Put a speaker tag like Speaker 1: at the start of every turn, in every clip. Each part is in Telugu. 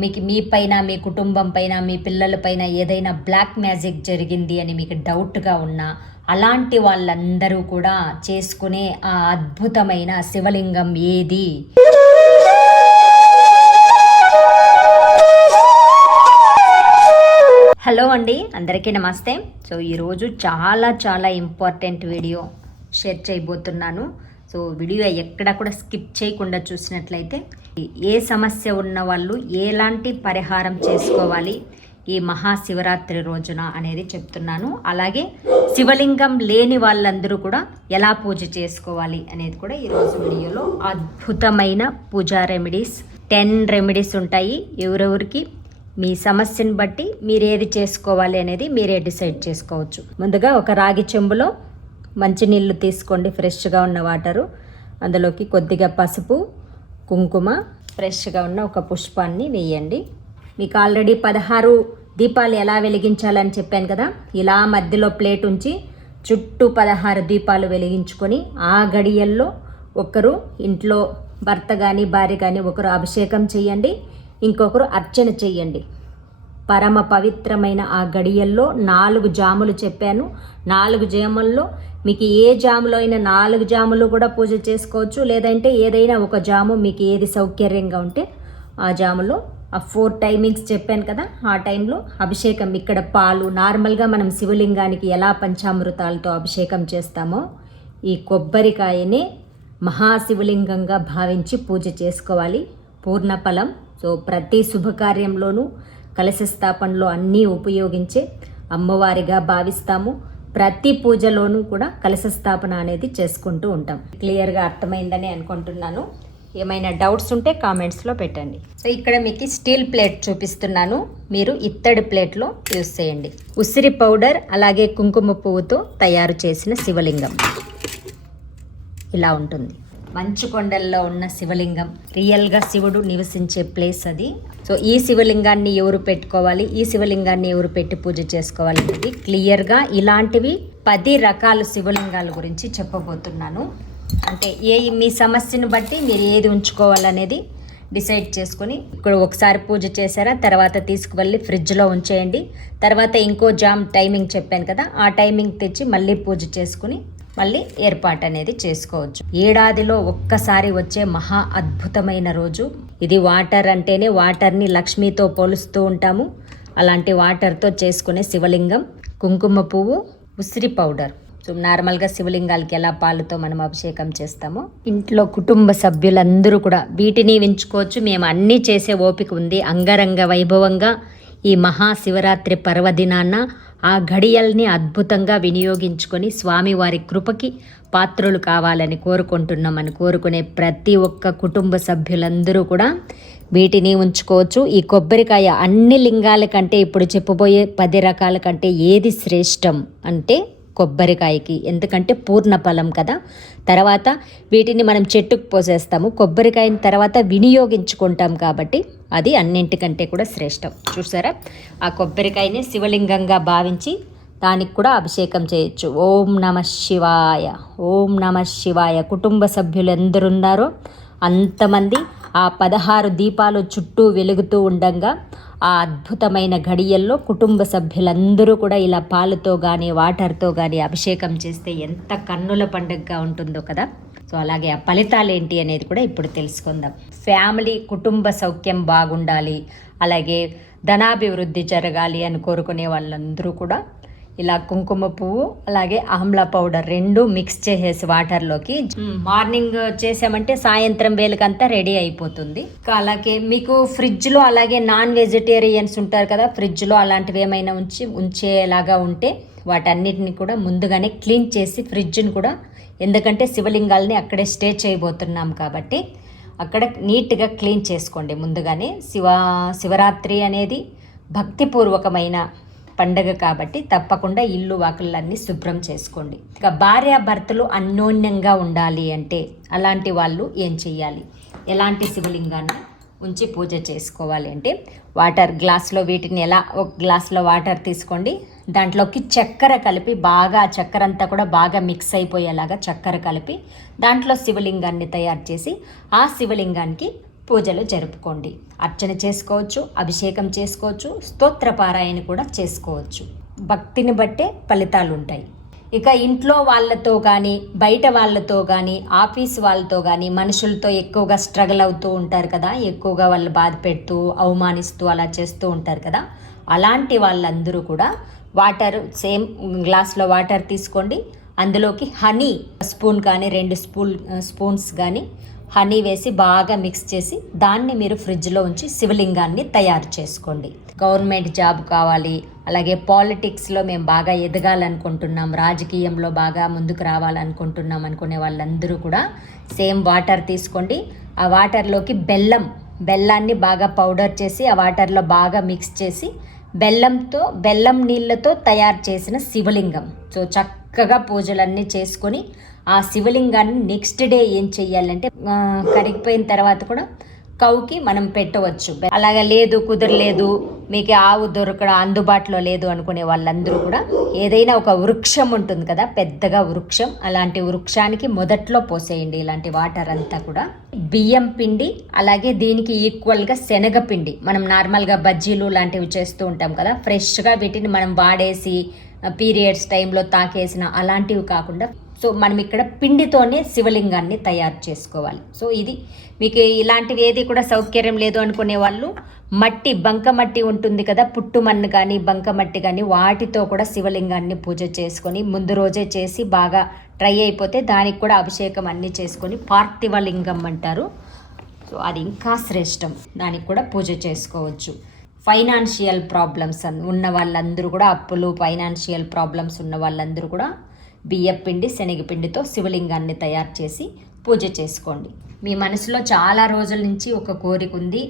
Speaker 1: మీకు మీ పైన మీ కుటుంబం పైన మీ పిల్లల పైన ఏదైనా బ్లాక్ మ్యాజిక్ జరిగింది అని మీకు డౌట్గా ఉన్నా అలాంటి వాళ్ళందరూ కూడా చేసుకునే ఆ అద్భుతమైన శివలింగం ఏది? హలో అండి అందరికీ నమస్తే. సో ఈరోజు చాలా చాలా ఇంపార్టెంట్ వీడియో షేర్ చేయబోతున్నాను. సో వీడియో ఎక్కడ కూడా స్కిప్ చేయకుండా చూసినట్లయితే ఏ సమస్య ఉన్న వాళ్ళు ఎలాంటి పరిహారం చేసుకోవాలి ఈ మహాశివరాత్రి రోజున అనేది చెప్తున్నాను. అలాగే శివలింగం లేని వాళ్ళందరూ కూడా ఎలా పూజ చేసుకోవాలి అనేది కూడా ఈరోజు వీడియోలో అద్భుతమైన పూజా రెమెడీస్ టెన్ రెమెడీస్ ఉంటాయి. ఎవరెవరికి మీ సమస్యను బట్టి మీరు ఏది చేసుకోవాలి అనేది మీరే డిసైడ్ చేసుకోవచ్చు. ముందుగా ఒక రాగి చెంబులో మంచినీళ్ళు తీసుకోండి ఫ్రెష్గా ఉన్న వాటరు. అందులోకి కొద్దిగా పసుపు కుంకుమ ఫ్రెష్గా ఉన్న ఒక పుష్పాన్ని వేయండి. మీకు ఆల్రెడీ పదహారు దీపాలు ఎలా వెలిగించాలని చెప్పాను కదా ఇలా మధ్యలో ప్లేట్ ఉంచి చుట్టూ పదహారు దీపాలు వెలిగించుకొని ఆ గడియల్లో ఒకరు ఇంట్లో భర్త కానీ భార్య కానీ ఒకరు అభిషేకం చేయండి ఇంకొకరు అర్చన చేయండి. పరమ పవిత్రమైన ఆ గడియల్లో నాలుగు జాములు చెప్పాను. నాలుగు జాముల్లో మీకు ఏ జాములో అయినా నాలుగు జాములు కూడా పూజ చేసుకోవచ్చు. లేదంటే ఏదైనా ఒక జాము మీకు ఏది సౌకర్యంగా ఉంటే ఆ జాములో ఆ ఫోర్ టైమింగ్స్ చెప్పాను కదా ఆ టైంలో అభిషేకం ఇక్కడ పాలు నార్మల్గా మనం శివలింగానికి ఎలా పంచామృతాలతో అభిషేకం చేస్తామో ఈ కొబ్బరికాయని మహాశివలింగంగా భావించి పూజ చేసుకోవాలి. పూర్ణఫలం. సో ప్రతి శుభకార్యంలోనూ కలశ స్థాపనలో అన్నీ ఉపయోగించే అమ్మవారిగా భావిస్తాము. ప్రతి పూజలోనూ కూడా కలశ స్థాపన అనేది చేసుకుంటూ ఉంటాం. క్లియర్గా అర్థమైందని అనుకుంటున్నాను. ఏమైనా డౌట్స్ ఉంటే కామెంట్స్లో పెట్టండి. సో ఇక్కడ మీకు స్టీల్ ప్లేట్ చూపిస్తున్నాను. మీరు ఇత్తడి ప్లేట్లో యూస్ చేయండి. ఉసిరి పౌడర్ అలాగే కుంకుమ పువ్వుతో తయారు చేసిన శివలింగం. ఇలా ఉంటుంది. మంచు కొండల్లో ఉన్న శివలింగం. రియల్గా శివుడు నివసించే ప్లేస్ అది. సో ఈ శివలింగాన్ని ఎవరు పెట్టుకోవాలి? ఈ శివలింగాన్ని ఎవరు పెట్టి పూజ చేసుకోవాలి అనేది క్లియర్గా ఇలాంటివి పది రకాల శివలింగాల గురించి చెప్పబోతున్నాను. అంటే ఏ మీ సమస్యను బట్టి మీరు ఏది ఉంచుకోవాలనేది డిసైడ్ చేసుకొని ఇక్కడ ఒకసారి పూజ చేశారా? తర్వాత తీసుకువెళ్ళి ఫ్రిడ్జ్లో ఉంచేయండి. తర్వాత ఇంకో జామ్ టైమింగ్ చెప్పాను కదా ఆ టైమింగ్ తెచ్చి మళ్ళీ పూజ చేసుకుని మళ్ళీ ఏర్పాటు అనేది చేసుకోవచ్చు. ఏడాదిలో ఒక్కసారి వచ్చే మహా అద్భుతమైన రోజు. ఇది వాటర్ అంటేనే వాటర్ని లక్ష్మితో పోలుస్తూ ఉంటాము. అలాంటి వాటర్తో చేసుకునే శివలింగం కుంకుమ పువ్వు ఉసిరి పౌడర్. సో నార్మల్గా శివలింగాలకి ఎలా పాలుతో మనం అభిషేకం చేస్తామో ఇంట్లో కుటుంబ సభ్యులందరూ కూడా వీటిని ఎంచుకోవచ్చు. మేము అన్నీ చేసే ఓపిక ఉంది. అంగరంగ వైభవంగా ఈ మహాశివరాత్రి పర్వదినాన ఆ ఘడియల్ని అద్భుతంగా వినియోగించుకొని స్వామివారి కృపకి పాత్రులు కావాలని కోరుకుంటున్నామని కోరుకునే ప్రతి ఒక్క కుటుంబ సభ్యులందరూ కూడా వీటిని ఉంచుకోవచ్చు. ఈ కొబ్బరికాయ అన్ని లింగాల కంటే ఇప్పుడు చెప్పబోయే పది రకాల కంటే ఏది శ్రేష్టం అంటే కొబ్బరికాయకి. ఎందుకంటే పూర్ణ ఫలం కదా. తర్వాత వీటిని మనం చెట్టుకు పోసేస్తాము. కొబ్బరికాయని తర్వాత వినియోగించుకుంటాం కాబట్టి అది అన్నింటికంటే కూడా శ్రేష్టం. చూసారా? ఆ కొబ్బరికాయని శివలింగంగా భావించి దానికి కూడా అభిషేకం చేయొచ్చు. ఓం నమ శివాయ. ఓం నమ శివాయ. కుటుంబ సభ్యులు ఎందరున్నారో అంతమంది ఆ పదహారు దీపాలు చుట్టూ వెలుగుతూ ఉండంగా ఆ అద్భుతమైన గడియల్లో కుటుంబ సభ్యులందరూ కూడా ఇలా పాలతో కానీ వాటర్తో కానీ అభిషేకం చేస్తే ఎంత కన్నుల పండుగగా ఉంటుందో కదా. సో అలాగే ఆ ఫలితాలు ఏంటి అనేది కూడా ఇప్పుడు తెలుసుకుందాం. ఫ్యామిలీ కుటుంబ సౌఖ్యం బాగుండాలి అలాగే ధనాభివృద్ధి జరగాలి అని కోరుకునే వాళ్ళందరూ కూడా ఇలా కుంకుమ పువ్వు అలాగే ఆమ్లా పౌడర్ రెండు మిక్స్ చేసేసి వాటర్లోకి మార్నింగ్ చేసామంటే సాయంత్రం వేలకంతా రెడీ అయిపోతుంది. అలాగే మీకు ఫ్రిడ్జ్లో అలాగే నాన్ వెజిటేరియన్స్ ఉంటారు కదా ఫ్రిడ్జ్లో అలాంటివి ఏమైనా ఉంచి ఉంచేలాగా ఉంటే వాటన్నిటిని కూడా ముందుగానే క్లీన్ చేసి ఫ్రిడ్జ్ని కూడా ఎందుకంటే శివలింగాల్ని అక్కడే స్టే చేయబోతున్నాం కాబట్టి అక్కడ నీట్గా క్లీన్ చేసుకోండి ముందుగానే. శివ శివరాత్రి అనేది భక్తిపూర్వకమైన పండగ కాబట్టి తప్పకుండా ఇల్లు వాకిళ్ళన్నీ శుభ్రం చేసుకోండి. ఇక భార్యాభర్తలు అన్యోన్యంగా ఉండాలి అంటే అలాంటి వాళ్ళు ఏం చెయ్యాలి? ఎలాంటి శివలింగాన్ని ఉంచి పూజ చేసుకోవాలి అంటే వాటర్ గ్లాస్లో వీటిని ఎలా ఒక గ్లాస్లో వాటర్ తీసుకోండి. దాంట్లోకి చక్కెర కలిపి బాగా ఆ చక్కెర అంతా కూడా బాగా మిక్స్ అయిపోయేలాగా చక్కెర కలిపి దాంట్లో శివలింగాన్ని తయారు చేసి ఆ శివలింగానికి పూజలు జరుపుకోండి. అర్చన చేసుకోవచ్చు అభిషేకం చేసుకోవచ్చు స్తోత్రపారాయణ కూడా చేసుకోవచ్చు. భక్తిని బట్టే ఫలితాలు ఉంటాయి ఇక ఇంట్లో వాళ్ళతో కానీ బయట వాళ్ళతో కానీ ఆఫీస్ వాళ్ళతో కానీ మనుషులతో ఎక్కువగా స్ట్రగుల్ అవుతూ ఉంటారు కదా ఎక్కువగా వాళ్ళు బాధ పెడుతూ అవమానిస్తూ అలా చేస్తూ ఉంటారు కదా అలాంటి వాళ్ళందరూ కూడా వాటర్ సేమ్ గ్లాస్లో వాటర్ తీసుకోండి. అందులోకి హనీ స్పూన్ కానీ రెండు స్పూన్ స్పూన్స్ కానీ హనీ వేసి బాగా మిక్స్ చేసి దాన్ని మీరు ఫ్రిడ్జ్లో ఉంచి శివలింగాన్ని తయారు చేసుకోండి. గవర్నమెంట్ జాబ్ కావాలి అలాగే పాలిటిక్స్లో మేము బాగా ఎదగాలనుకుంటున్నాం రాజకీయంలో బాగా ముందుకు రావాలనుకుంటున్నాం అనుకునే వాళ్ళందరూ కూడా సేమ్ వాటర్ తీసుకోండి. ఆ వాటర్లోకి బెల్లం బెల్లాన్ని బాగా పౌడర్ చేసి ఆ వాటర్లో బాగా మిక్స్ చేసి బెల్లంతో బెల్లం నీళ్ళతో తయారు చేసిన శివలింగం. సో చక్కగా పూజలన్నీ చేసుకొని ఆ శివలింగాన్ని నెక్స్ట్ డే ఏం చెయ్యాలంటే కరిగిపోయిన తర్వాత కూడా కౌకి మనం పెట్టవచ్చు. అలాగా లేదు కుదరలేదు మీకు ఆవు దొరకడం అందుబాటులో లేదు అనుకునే వాళ్ళందరూ కూడా ఏదైనా ఒక వృక్షం ఉంటుంది కదా పెద్దగా వృక్షం అలాంటి వృక్షానికి మొదట్లో పోసేయండి ఇలాంటి వాటర్ అంతా కూడా. బియ్యం పిండి అలాగే దీనికి ఈక్వల్గా శనగపిండి మనం నార్మల్గా బజ్జీలు లాంటివి చేస్తూ ఉంటాం కదా ఫ్రెష్గా వీటిని మనం వాడేసి పీరియడ్స్ టైంలో తాకేసిన అలాంటివి కాకుండా సో మనం ఇక్కడ పిండితోనే శివలింగాన్ని తయారు చేసుకోవాలి. సో ఇది మీకు ఇలాంటివి ఏది కూడా సౌకర్యం లేదు అనుకునే వాళ్ళు మట్టి బంక మట్టి ఉంటుంది కదా పుట్టుమన్ను కానీ బంక మట్టి కానీ వాటితో కూడా శివలింగాన్ని పూజ చేసుకొని ముందు రోజే చేసి బాగా ట్రై అయిపోతే దానికి కూడా అభిషేకం అన్నీ చేసుకొని పార్థివ లింగం అంటారు. సో అది ఇంకా శ్రేష్టం. దానికి కూడా పూజ చేసుకోవచ్చు. ఫైనాన్షియల్ ప్రాబ్లమ్స్ ఉన్న వాళ్ళందరూ కూడా అప్పులు ఫైనాన్షియల్ ప్రాబ్లమ్స్ ఉన్న వాళ్ళందరూ కూడా బియ్యపిండి శనగపిండితో శివలింగాన్ని తయారు చేసి పూజ చేసుకోండి. మీ మనసులో చాలా రోజుల నుంచి ఒక కోరిక ఉంది.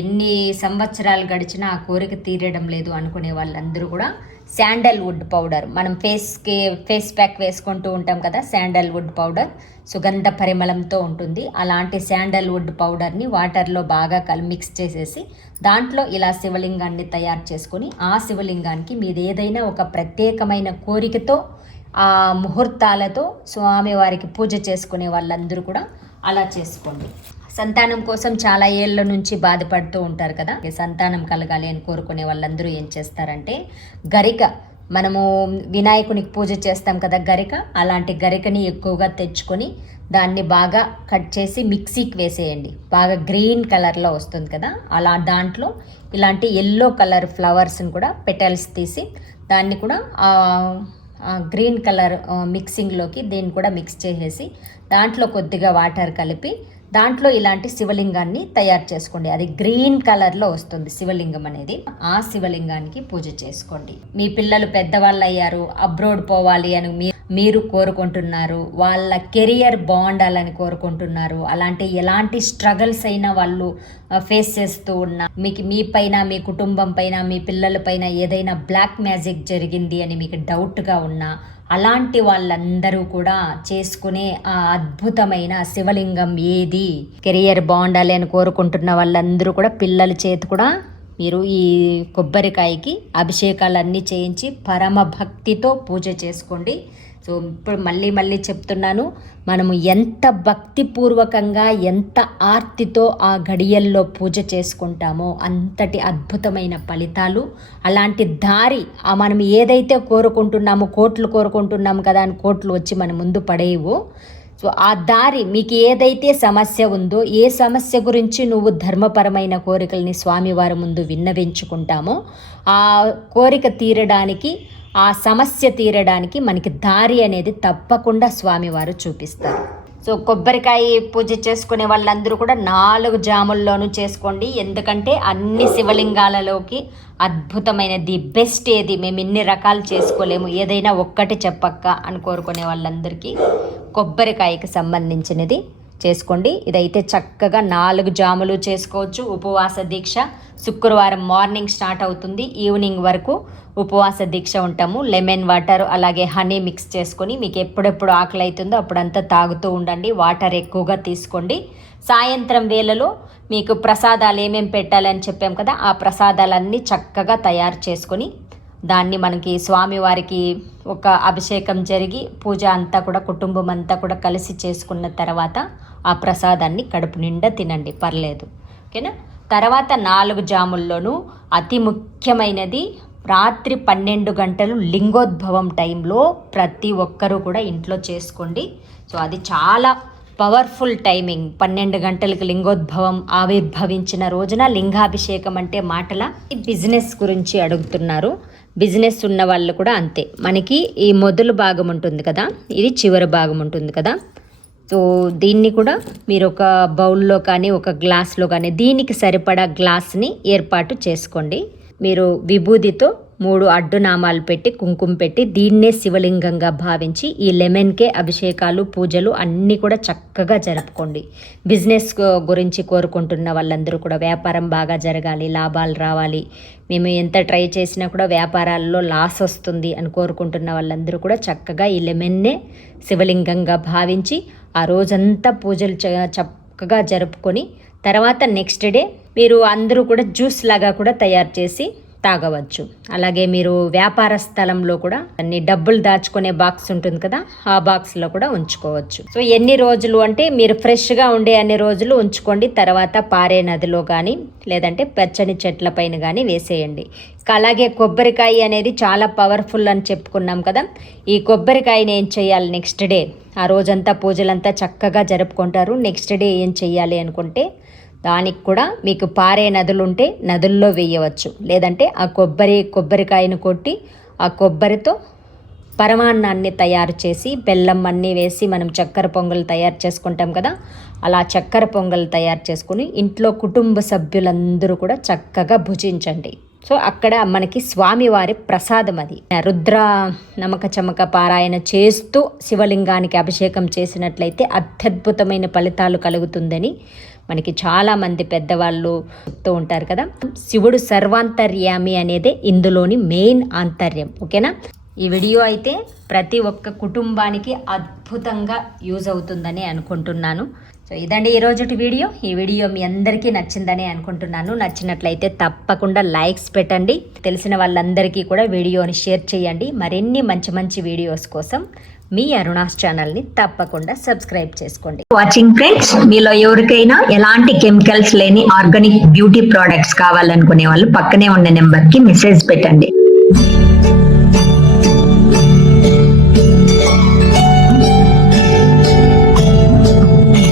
Speaker 1: ఎన్ని సంవత్సరాలు గడిచినా ఆ కోరిక తీరడం లేదు అనుకునే వాళ్ళందరూ కూడా శాండల్వుడ్ పౌడర్. మనం ఫేస్కి ఫేస్ ప్యాక్ వేసుకుంటూ ఉంటాం కదా శాండల్వుడ్ పౌడర్. సుగంధ పరిమళంతో ఉంటుంది. అలాంటి శాండల్వుడ్ పౌడర్ని వాటర్లో బాగా కలి మిక్స్ చేసేసి దాంట్లో ఇలా శివలింగాన్ని తయారు చేసుకొని ఆ శివలింగానికి మీది ఏదైనా ఒక ప్రత్యేకమైన కోరికతో ఆ ముహూర్తాలతో స్వామివారికి పూజ చేసుకునే వాళ్ళందరూ కూడా అలా చేసుకోండి. సంతానం కోసం చాలా ఏళ్ళ నుంచి బాధపడుతూ ఉంటారు కదా. సంతానం కలగాలి అని కోరుకునే వాళ్ళందరూ ఏం చేస్తారంటే గరిక మనము వినాయకునికి పూజ చేస్తాం కదా గరిక అలాంటి గరికని ఎక్కువగా తెచ్చుకొని దాన్ని బాగా కట్ చేసి మిక్సీకి వేసేయండి. బాగా గ్రీన్ కలర్లో వస్తుంది కదా అలా దాంట్లో ఇలాంటి ఎల్లో కలర్ ఫ్లవర్స్ని కూడా పెటల్స్ తీసి దాన్ని కూడా గ్రీన్ కలర్ మిక్సింగ్లోకి దీన్ని కూడా మిక్స్ చేసేసి దాంట్లో కొద్దిగా వాటర్ కలిపి దాంట్లో ఇలాంటి శివలింగాన్ని తయారు చేసుకోండి. అది గ్రీన్ కలర్లో వస్తుంది శివలింగం అనేది. ఆ శివలింగానికి పూజ చేసుకోండి. మీ పిల్లలు పెద్దవాళ్ళు అయ్యారు అబ్రోడ్ పోవాలి అని మీ మీరు కోరుకుంటున్నారు వాళ్ళ కెరియర్ బాగుండాలని కోరుకుంటున్నారు అలాంటి ఎలాంటి స్ట్రగల్స్ అయినా వాళ్ళు ఫేస్ చేస్తూ ఉన్నా మీకు మీ పైన మీ కుటుంబం పైన మీ పిల్లల పైన ఏదైనా బ్లాక్ మ్యాజిక్ జరిగింది అని మీకు డౌట్గా ఉన్నా అలాంటి వాళ్ళందరూ కూడా చేసుకునే ఆ అద్భుతమైన శివలింగం ఏది? కెరియర్ బాగుండాలి అని కోరుకుంటున్న వాళ్ళందరూ కూడా పిల్లల చేతి కూడా మీరు ఈ కొబ్బరికాయకి అభిషేకాలన్నీ చేయించి పరమ భక్తితో పూజ చేసుకోండి. సో ఇప్పుడు మళ్ళీ మళ్ళీ చెప్తున్నాను మనము ఎంత భక్తిపూర్వకంగా ఎంత ఆర్తితో ఆ గడియల్లో పూజ చేసుకుంటామో అంతటి అద్భుతమైన ఫలితాలు. అలాంటి దారి ఆ మనం ఏదైతే కోరుకుంటున్నామో కోట్లు కోరుకుంటున్నాము కదా అని కోట్లు వచ్చి మన ముందు పడేవు సో ఆ దారి మీకు ఏదైతే సమస్య ఉందో ఏ సమస్య గురించి నువ్వు ధర్మపరమైన కోరికల్ని స్వామివారి ముందు విన్నవించుకుంటామో ఆ కోరిక తీరడానికి ఆ సమస్య తీరడానికి మనకి దారి అనేది తప్పకుండా స్వామివారు చూపిస్తారు. సో కొబ్బరికాయ పూజ చేసుకునే వాళ్ళందరూ కూడా నాలుగు జాముల్లోనూ చేసుకోండి. ఎందుకంటే అన్ని శివలింగాలలోకి అద్భుతమైన ది బెస్ట్ ఏది మేము ఇన్ని రకాలు చేసుకోలేము. ఏదైనా ఒక్కటి చెప్పక్క అని కోరుకునే వాళ్ళందరికీ కొబ్బరికాయకి సంబంధించినది. చేసుకోండి. ఇదైతే చక్కగా నాలుగు జాములు చేసుకోవచ్చు. ఉపవాస దీక్ష శుక్రవారం మార్నింగ్ స్టార్ట్ అవుతుంది. ఈవినింగ్ వరకు ఉపవాస దీక్ష ఉంటాము. లెమన్ వాటర్ అలాగే హనీ మిక్స్ చేసుకొని మీకు ఎప్పుడెప్పుడు ఆకలి అవుతుందో అప్పుడంతా తాగుతూ ఉండండి. వాటర్ ఎక్కువగా తీసుకోండి. సాయంత్రం వేళలో మీకు ప్రసాదాలు ఏమేమి పెట్టాలని చెప్పాం కదా ఆ ప్రసాదాలన్నీ చక్కగా తయారు చేసుకొని దాన్ని మనకి స్వామివారికి ఒక అభిషేకం జరిగి పూజ అంతా కూడా కుటుంబం అంతా కూడా కలిసి చేసుకున్న తర్వాత ఆ ప్రసాదాన్ని కడుపు నిండా తినండి పర్లేదు. ఓకేనా? తర్వాత నాలుగు జాముల్లోనూ అతి ముఖ్యమైనది రాత్రి పన్నెండు గంటలు లింగోద్భవం టైంలో ప్రతి ఒక్కరూ కూడా ఇంట్లో చేసుకోండి. సో అది చాలా పవర్ఫుల్ టైమింగ్. పన్నెండు గంటలకు లింగోద్భవం ఆవిర్భవించిన రోజున లింగాభిషేకం అంటే మాటల బిజినెస్ గురించి అడుగుతున్నారు. బిజినెస్ ఉన్న వాళ్ళు కూడా అంతే. మనకి ఈ మొదలు భాగం ఉంటుంది కదా? ఇది చివరి భాగం ఉంటుంది కదా? సో దీన్ని కూడా మీరు ఒక బౌల్లో కానీ ఒక గ్లాస్లో కానీ దీనికి సరిపడా గ్లాస్ని ఏర్పాటు చేసుకోండి. మీరు విభూదితో మూడు అడ్డునామాలు పెట్టి కుంకుమ పెట్టి దీన్నే శివలింగంగా భావించి ఈ లెమన్కే అభిషేకాలు పూజలు అన్నీ కూడా చక్కగా జరుపుకోండి. బిజినెస్ గురించి కోరుకుంటున్న వాళ్ళందరూ కూడా వ్యాపారం బాగా జరగాలి లాభాలు రావాలి. మేము ఎంత ట్రై చేసినా కూడా వ్యాపారాల్లో లాస్ వస్తుంది అని కోరుకుంటున్న వాళ్ళందరూ కూడా చక్కగా ఈ లెమన్నే శివలింగంగా భావించి ఆ రోజంతా పూజలు చక్కగా జరుపుకొని తర్వాత నెక్స్ట్ డే మీరు అందరూ కూడా జ్యూస్ లాగా కూడా తయారు చేసి తాగవచ్చు. అలాగే మీరు వ్యాపార స్థలంలో కూడా అన్ని డబ్బులు దాచుకునే బాక్స్ ఉంటుంది కదా ఆ బాక్స్లో కూడా ఉంచుకోవచ్చు. సో ఎన్ని రోజులు అంటే మీరు ఫ్రెష్గా ఉండే అన్ని రోజులు ఉంచుకోండి. తర్వాత పారే నదిలో కానీ లేదంటే పచ్చని చెట్ల పైన కానీ వేసేయండి. అలాగే కొబ్బరికాయ అనేది చాలా పవర్ఫుల్ అని చెప్పుకున్నాం కదా ఈ కొబ్బరికాయని ఏం చేయాలి నెక్స్ట్ డే? ఆ రోజంతా పూజలంతా చక్కగా జరుపుకుంటారు. నెక్స్ట్ డే ఏం చేయాలి అనుకుంటే దానికి కూడా మీకు పారే నదులు ఉంటే నదుల్లో వేయవచ్చు. లేదంటే ఆ కొబ్బరి కొబ్బరికాయను కొట్టి ఆ కొబ్బరితో పరమాన్నాన్ని తయారు చేసి బెల్లం అన్నీ వేసి మనం చక్కెర పొంగల్ తయారు చేసుకుంటాం కదా అలా చక్కెర పొంగల్ తయారు చేసుకుని ఇంట్లో కుటుంబ సభ్యులందరూ కూడా చక్కగా భుజించండి. సో అక్కడ మనకి స్వామివారి ప్రసాదం అది. రుద్ర నమక చమక పారాయణ చేస్తూ శివలింగానికి అభిషేకం చేసినట్లయితే అత్యద్భుతమైన ఫలితాలు కలుగుతుందని మనకి చాలామంది పెద్దవాళ్ళు చెప్తూ ఉంటారు కదా. శివుడు సర్వాంతర్యామి అనేదే ఇందులోని మెయిన్ ఆంతర్యం. ఓకేనా? ఈ వీడియో అయితే ప్రతి ఒక్క కుటుంబానికి అద్భుతంగా యూజ్ అవుతుందని అనుకుంటున్నాను. సో ఇదండి ఈరోజుటి వీడియో. ఈ వీడియో మీ అందరికీ నచ్చిందని అనుకుంటున్నాను. నచ్చినట్లయితే తప్పకుండా లైక్స్ పెట్టండి. తెలిసిన వాళ్ళందరికీ కూడా వీడియోని షేర్ చేయండి. మరిన్ని మంచి మంచి వీడియోస్ కోసం మీ అరుణాస్ ఛానల్ని తప్పకుండా సబ్స్క్రైబ్ చేసుకోండి.
Speaker 2: వాచింగ్ ఫ్రెండ్స్ మీలో ఎవరికైనా ఎలాంటి కెమికల్స్ లేని ఆర్గానిక్ బ్యూటీ ప్రోడక్ట్స్ కావాలనుకునే వాళ్ళు పక్కనే ఉన్న నెంబర్కి మెసేజ్ పెట్టండి.